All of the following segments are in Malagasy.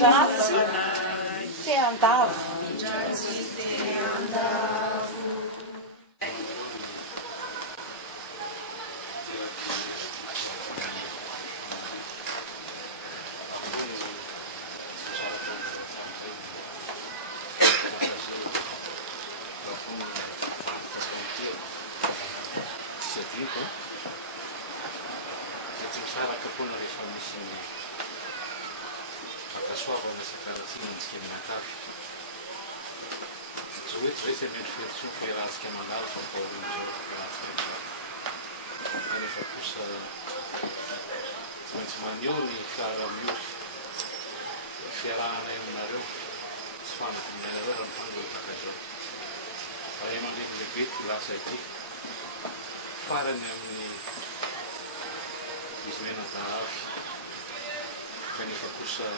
Midratsy teandavo. Misaraka foana rehefa misy akasoavana sakaratsiny antsika mianakavy. Tsy hoe tsy zay mierifery tsy fiharahantsika mandalo fa paolin'izao fiharahantsika mandalo. Kanefa kosa tsy maintsy maneho ny fiaraha-miory fiarahanay aminareo tsy fanadinareo raha mitandro tahaka izao. Ray aman-dreny lehibe ty lasa ity farany amin'ny izy menadahary kanefa kosa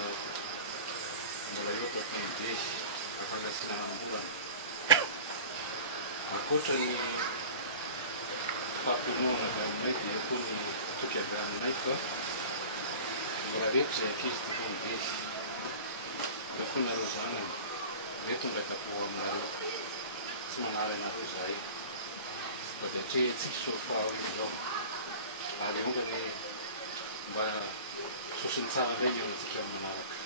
mbola eo tampidesy afangatsinanambolana ankoatra ny fahampinoana avy aminay dia eo koa ny toky avy aminay fa mbola reto izay ankizy tampidesy da fo nareo zanany reto ndray tapoho aminareo tsy manara anareo zahay fa dia atrehetsika sofa izao ary ongany mba sosiny tsara ndray ny antsika manaraka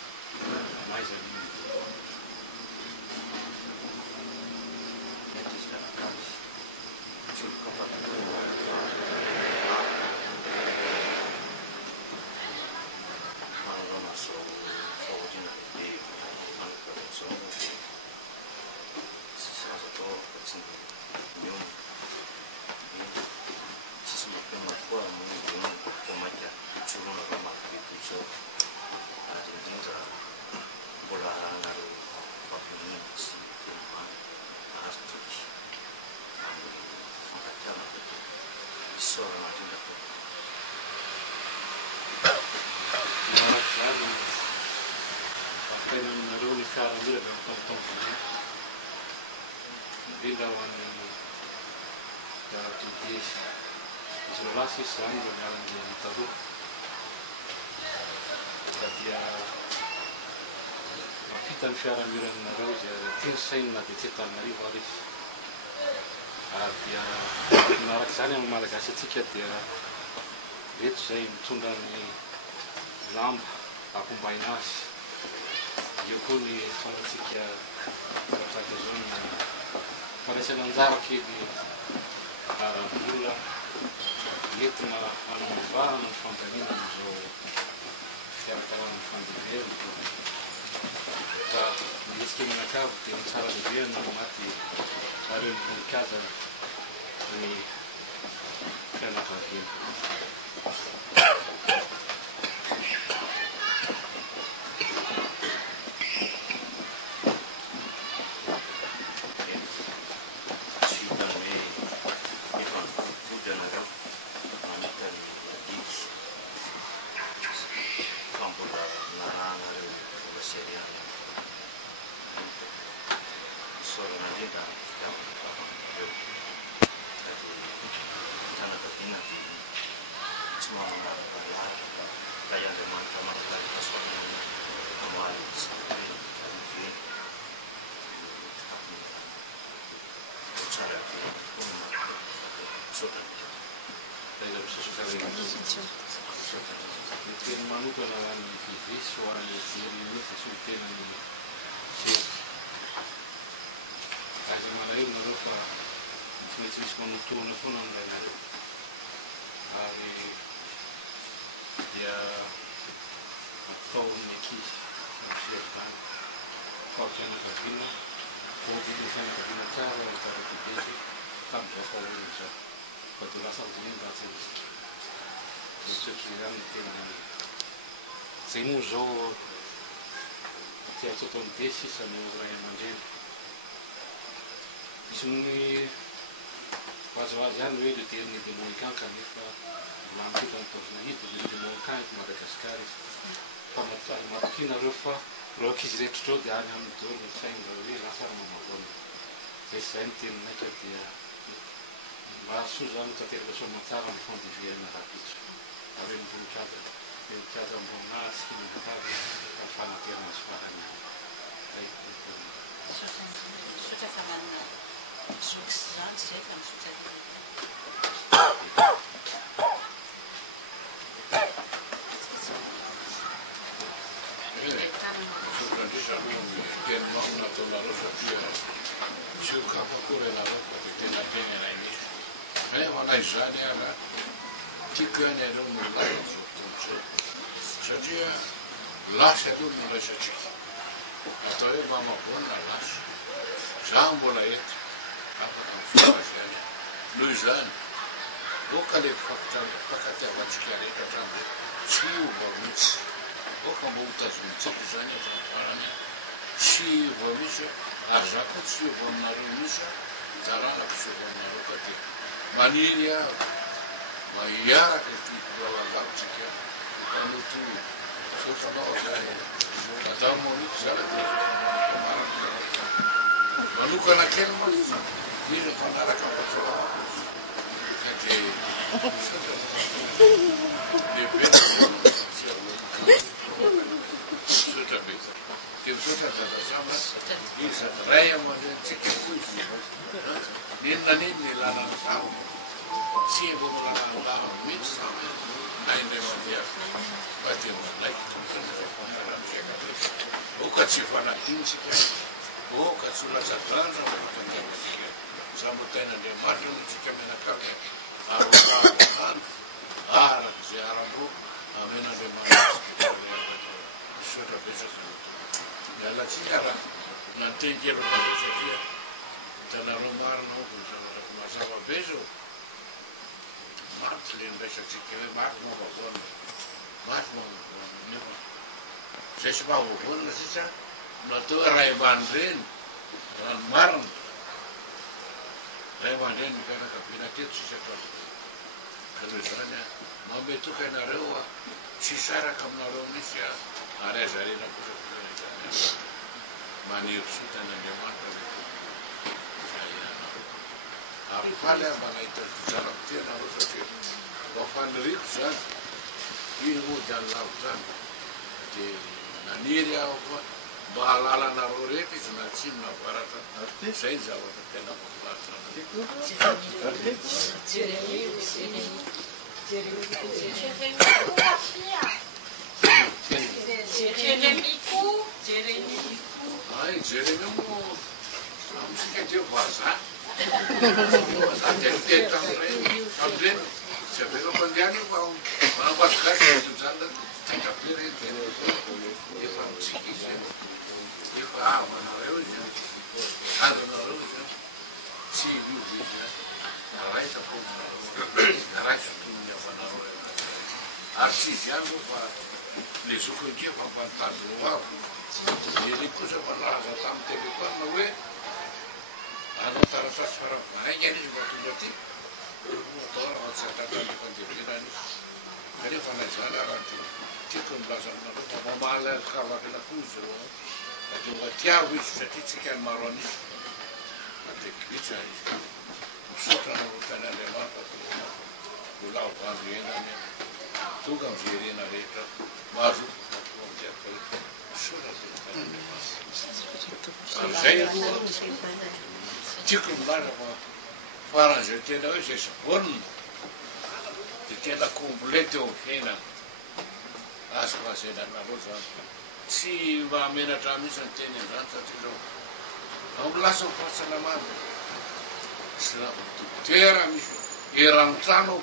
maiza ny aminareo ny fiaraha-miory avy amin'ny taontaona indrindra ho an'ny todesy izy lo lasa izy zany mba miaran'ny taloha da dia mampita ny fiaraha-miory aminareo dia tiany sainy na dia tsy Antananarivo ary izy ary dia manaraka izany amin'ny malagasy atsika dia reto izay mitondra ny lamba akombaina azy eo koa ny fanatsika tahaka izao ny faraisana anjara kely aram-bola entina hanamavahana ny fandaniana amin'izao fiarakarana ny fandeverana ka miesika mianakavy dia mitsara lehibe no maty areo ny voninkaza ny fianakaviana. Tena manokana ny divisy ho an'ny jery mihitsy sy ho tena ny seky. Aza malahelo nareo fa tsy maintsy misy manotoana foana amin'rainareo ary dia ataon'ny ankizy fiavana fa fianakaviana voadiny fianakaviana tsara ny tara-dehibe tamin'izao fahaolana izao fa dia lasa amin'izay ratsy antsika mitrotro izany ny tena zay moa zao tiatsy ataon'ny desy isany ray aman-dreny misy ny vazoazy ihany hoe le teriny démonicain kanefa mampita ny taozina hita le démonicain eto Madagasikara izy fa matokina reo fa reo ankizy rehetr'reo dia any amin'ny dolo ny sainga hoe lasa mamavoana zay sy zay ny teninayka dia mba soa zany tanteraka soamatsara ny fandeverana rapitso ary ny voninkaza amboninazy mianakavy fanantenana sy farany Sotra fa manana zoky sy zany zay fa misotra teny nataonareo satria siokafa kory anareo fa dia tena teny anay misy nefa anay zany ara tiako ihany areo no lay zao tontro satria lasy aloha no raisatsika atao hoe mamavona lasy za mbola eto afaka mifoazy any noho izany oka le fakatiavatsika rehetra hatramin'izay tsy ova mihitsy oka mba hotazonitsika zany atrafarany tsy ova misy ary za koa tsy ova aminareo misy taranako tsy ova aminareo ka dia maniry aho mba hiaraka ty lalazavitsika fanoto sofanao zay atao manoko zany dia manokana kely moa izy fanaraka fahasoa ka dia lehibe sotra be dia misotra zazasama izy ray amantsika kozy ninona niny lalana tao tsy vo milalala mihitsy samy na indray mandeha fa dia malaiky oka tsy fanadinitsika oka tsy latsadrandra otandemasika sambotain'andriamanitra no tsika menakavy arohany araka zay aramboko amen'andriamanitra sotra betsaka mialatsika raha nantengelo nareo satria hitanareo marina oko zavatra mazava be zao maty le ndraisatsika hoe maty mamavona maty mamavona nefa zay sy mamavona sisa natao hoe ray aman-dreny rano marina ray aman-dreny mikarakaviana teto sisa atao ka loa zany a mametoka ianareo a tsy saraka aminareo misy a ary azarena kosa zany maniry sotan'andriamanitra zay anao ary faly a mba nahitazoko tsarako ty anareo satria mba faniriko zany iny mody anylavy zany dia naniry aho koa mba halalanareo rehetra izy na tsino na varatra zay zavatra tena ai Jérémie mo amitsika teo vaza dia amreny tsy aveka mandehany fa manambadogasy zany tekabe reny efa mitsika izy efa avanareo izy azonareo izy tsy ivy izy raisako raisatony avanareo ary tsy izy ihany lo fa le zokontia fa mpanotazony avo ely kosa manaza tamin'ny telefona hoe anao taratasy faravaingany izy matonga ty atao raha tsy atatanyfandevenany izy kanefa nay zany raha tiako milaza aminareo fa mamalalakavakina koa izy reo da tonga tiavo izy satria tsika ny maro an'izy atekivitsy izy misotra nareo tain'andriamanitra mbola avandro enany tonga miverena rehetra mahazo zay aloha tiako milaza fa faran'izay tena hoe zay saborina dia tena komplety eo amin'ny fiainana azoko azenanareo zany tsy mba hamenatra mihitsy ny teny an'izany satria zao amin'ny lasa ny fahasalamana sy dokotera misy eran'trano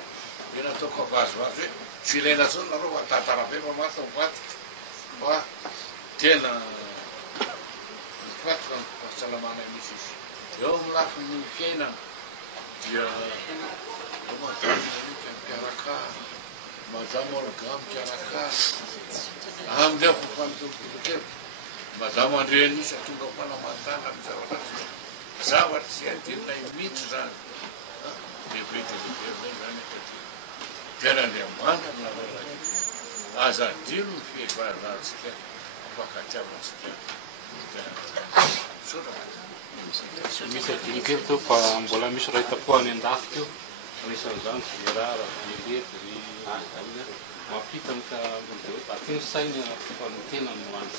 ena ataoko avazovazy hoe tsy ilaina zao nareo fa tatarabe fa maty mivaty fa tena mifatoka ny fahasalamana misy izy eo amin'ny lafiny fiainana dia madamo mpiaraka madamo olga mpiaraka amizay fafanotokotokely madamo andreny isy atonga fanamantana ny zavatra tsy adinonay mihitsy zany lehibe dia lehibe zany tena andriamanitra nareo aza dino ny fihevazantsika ampakatiavatsika misy adiniko teo fa mbola misy raha itapoany an-dafy teo anisan'izany vera raha velety ry mampita amika ambony dia hoe bateny saina fanotena no hoany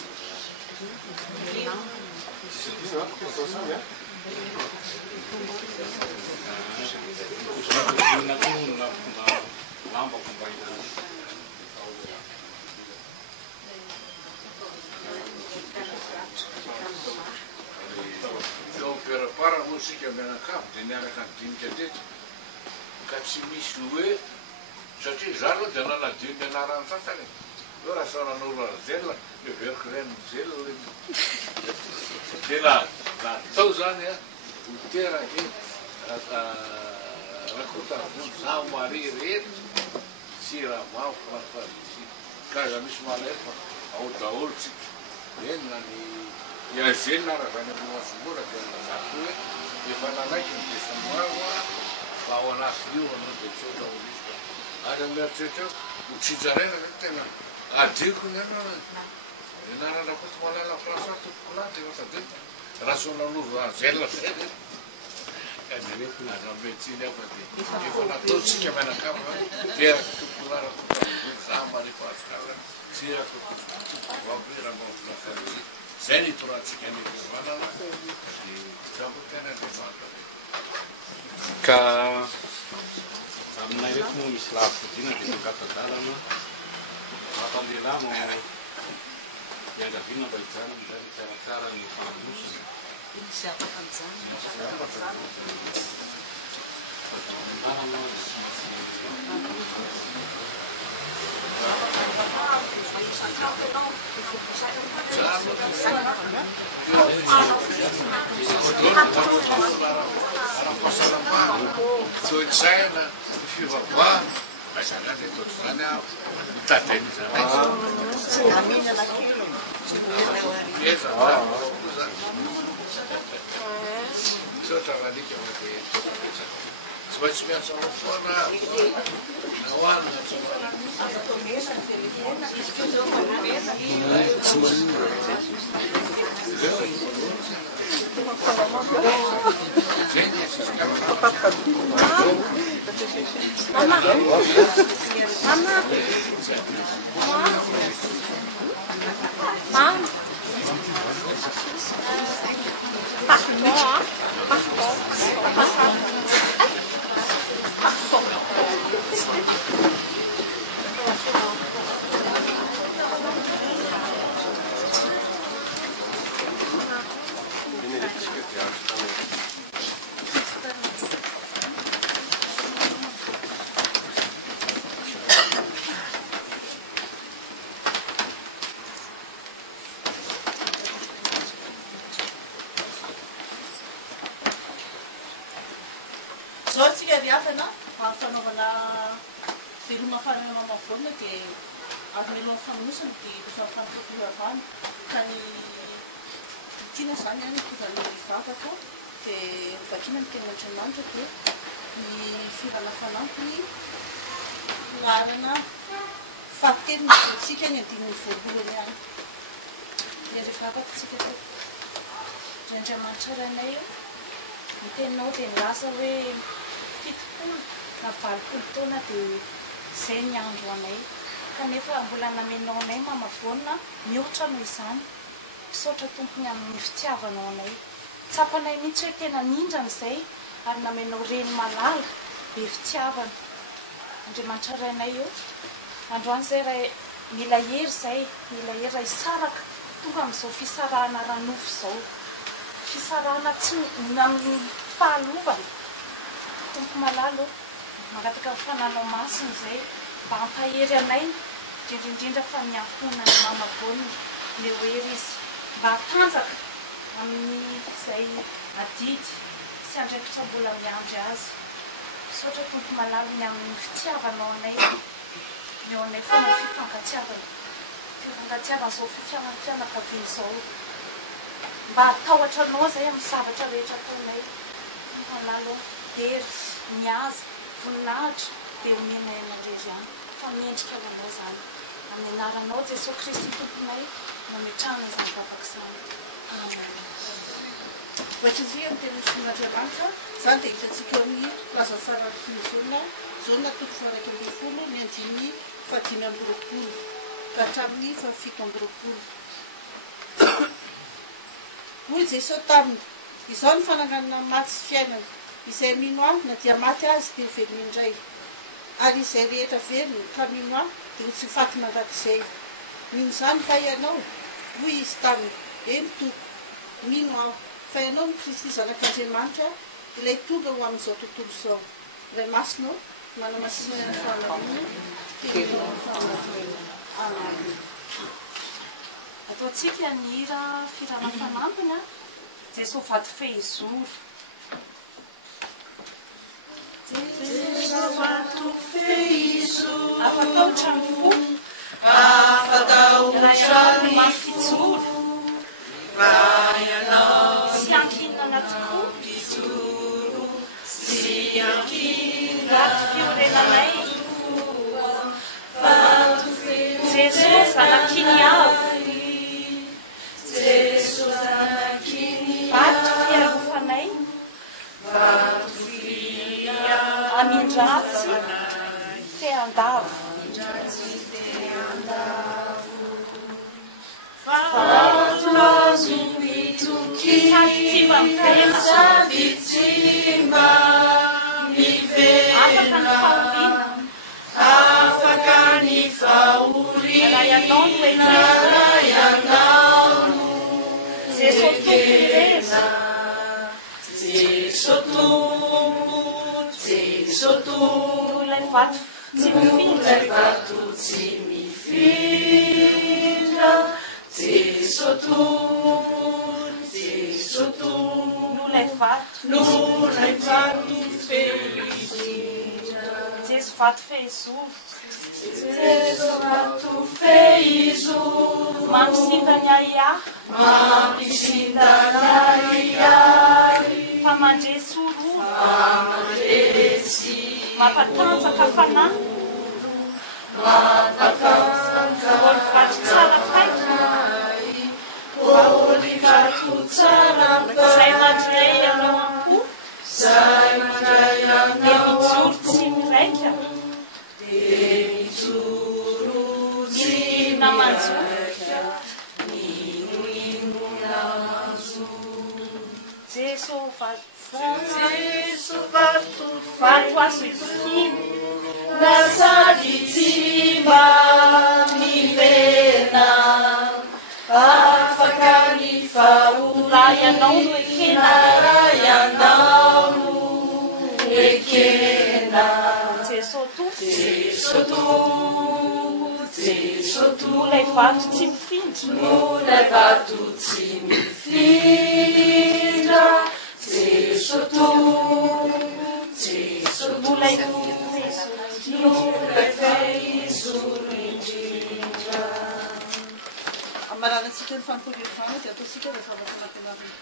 na koa lambako mba inazy Para musika mianakavy dia niaraka ny dinika teto ka tsy misy hoe satria za aloha dia nanadio mianarany sasany eo raha sanan'olo azelona miveriko reny mizelona dia natao zany a hoterake rakotavony za mari rehetra tsy raha mavo farifadisy kaza misy malaelo fa ao daholo tsika eny na ny iazelona raha zany amimasomora dia zato hoe efa nanaiky ny desamboaro a fa ao anazy io anao dia tsotra olisy ary amiatsotra ho tsinjaraina zany tena adioko ny ano enarana koty malala frasa tompoko lahy dia fatadety raha sonan'olo azelona zay azametsiny afa dia efa nataotsika mianakamo dia tompoko lahy raha marefa azokala tsy tompoko vavy raha zay ny torantsika ny fivanana dia zako tena ny fanta ka aminay rehetra moa misy lafiviana dia mokatadalana mampalehilahy no iangaviana mba hijana amizay mitsaratsara ny fananosina Misy afaka an'izany. Toe-tsaina, fivavahana, zany eto zany a mitadeny zany. Eza tsotra raha alika fa dia tsy maintsy miasa ao foana na hoanina Zao tsika riafana fanaovana veloma fanana mavoana dia avy melohan'ny famonosana dia rehefa fantokolavana ka ny tiana zany a nytovany vatako dia vakina ny tena Andriamanitra dia ny firana fanampiny larana fahatelony tsika ny andininy voalohany ihany dia rehefa afaka tsika teo ry Andriamanitra ranay ny teninao dia nilaza hoe fitopolo na valopolo taona dia zay ny andro anay kanefa mbola namenao anay mamavoana mihoatra noho izany misaotra tompony amin'ny fitiavanao anay tsapanay mihitsy hoe tena nindrana izay ary namenao reny malala be fitiavana Andriamanitra rainay eo androany zay raha mila hery zay mila hery raha hisaraka tonga amin'izao fisarahana ranofo izao fisarahana tsy amin'ny fahalovana tompo malalo mangataka fananao masina izay mba hampahery anay indrindrindrindra fa miankona ny mamavoana leo hery izy mba hatanjaka amin'ny izay adidy sy andraikitra mbola miandry azy misaotra tompo malalo ny amin'ny fitiavanao anay ny ao anay foana fifankatsiavana izao fianakaviana izao mba hatahotra anao zay amin'ny zavatra rehetra ataonay malalo hery miaza voninahitra dia omenay aman-drery ihany fa miendrika avanao zany amin'ny anaranao Jesosy Kristy tomponay mametrahana izany vavaka izany Ohatr'izy ny teny Andriamanitra zany dia hitatsika eo amin'ny lazatsara ny volona jauna toko fa 1 ny andiny fa 5 ka hatramin'ny fa 7 hoy Jesosy taminy izao ny fananganana maty sy fiainana izay mino ahy na dia maty azy dia velony indray ary izay rehetra velony ka mino ahy dia ho tsy faty mandrakizay mino izany fa ianao hoy izy taminy mitoto mino aho fa ianao ny Kristy zanak'Andriamanitra ilay tonga ho amin'izao tontolo izao ilay masonao manamasinana ny fahalalana ataontsika ny hira firana-fanampina Jesosy vaty fehizoro. Jesosy vaty fehizoro afaka ao trano fo afaka ao trano mafijoro sy ankinina anaty koa sy ankinina fiorenanay Jesosy zanakiny avo vato fiarofanay amindratsy teandavo sady tsimba mivena afaka ny fahoriana raha ianao no Jesosy ilay vato tsy mifindra ilay vato Jesosy vato fehizoro mampisintany ahiahy fa mandresy oroa mampatanjaka fanahy olo vato tsara faiky zay mandray ianao ampo dia mijoro tsy miraika na manjoka Jesosy vato azo itokiny na sady tsy mba mivena afaka ny raha ianao no ekena Jesosy ilay vato tsy mifindra ilay amaranantsika ny fampoliovana dia ataontsika rehefa mafanampianarana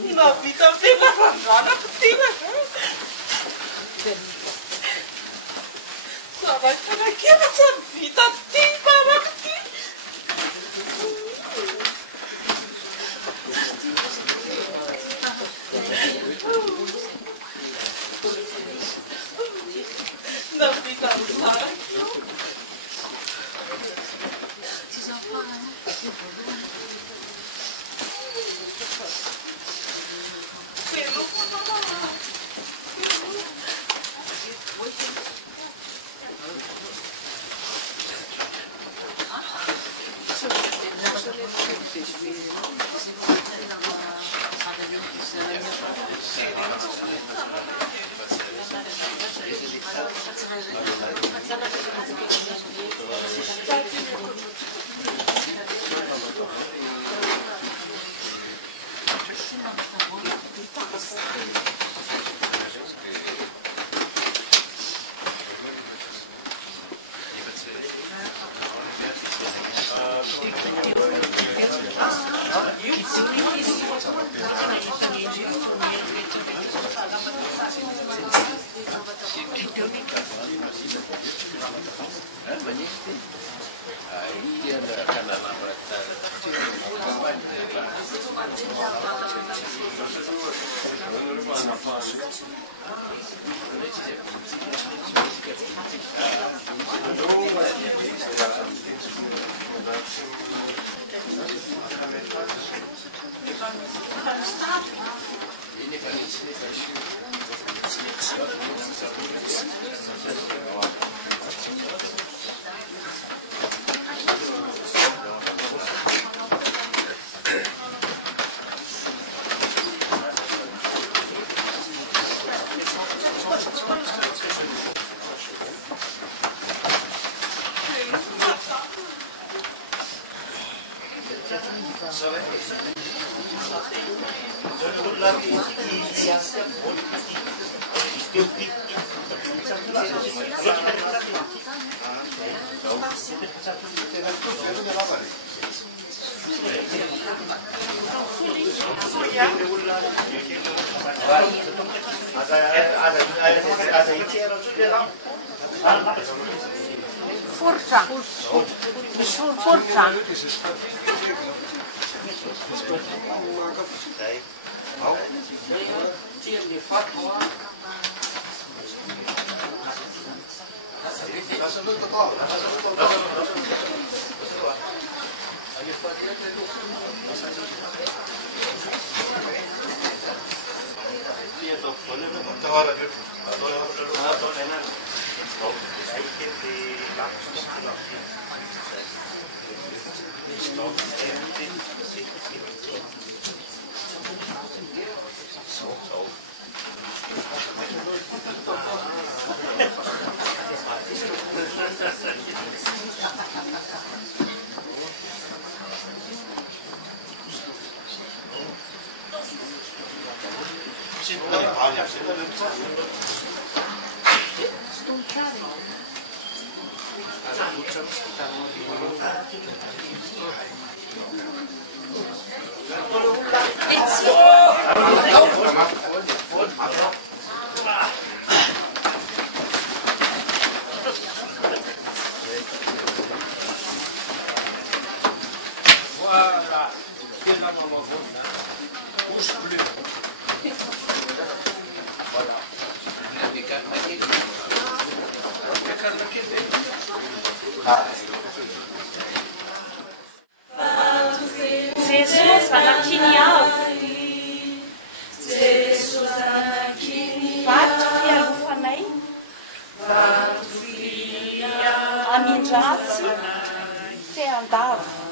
Una vita bella rangana cattiva. Sarà che la sua vita attiva, ma che la vita sarà. Amindratsy te andavo